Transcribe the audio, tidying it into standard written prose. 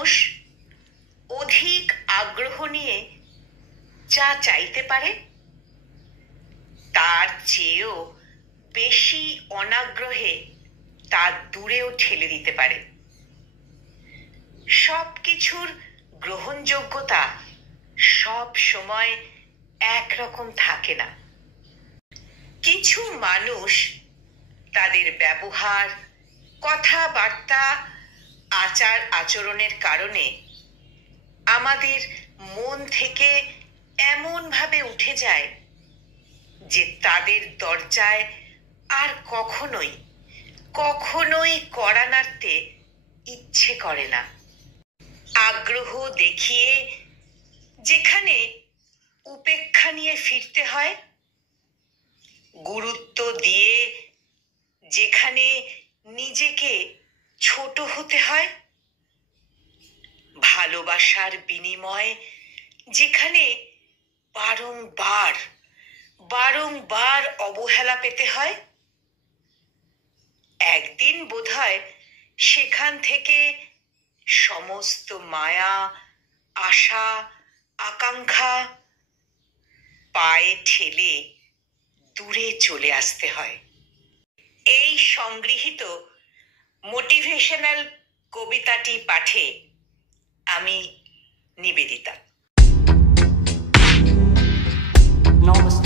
মানুষ অধিক আগ্রহ নিয়ে যা চাইতে পারে তার চেয়েও বেশি অনাগ্রহে তা দূরেও ঠেলে দিতে পারে। সবকিছুর গ্রহণযোগ্যতা সব সময় একরকম থাকে না। কিছু মানুষ তাদের ব্যবহার, কথাবার্তা, আচার আচরণের কারণে আমাদের মন থেকে এমন ভাবে উঠে যায় যে তাদের দরজায় আর কখনোই কড়া নাড়তে ইচ্ছে করে না। আগ্রহ দেখিয়ে যেখানে উপেক্ষা নিয়ে ফিরতে হয়, গুরুত্ব দিয়ে যেখানে নিজেকে ছোট হতে হয়, ভালোবাসার বিনিময়ে যেখানে বারংবার অবহেলা পেতে হয়, একদিন বোধহয় সেখান থেকে সমস্ত মায়া, আশা, আকাঙ্ক্ষা পায়ে ঠেলে দূরে চলে আসতে হয়। এই সংগৃহীত মোটিভেশনাল কবিতাটি পাঠে আমি নিবেদিতা। নমস্কার।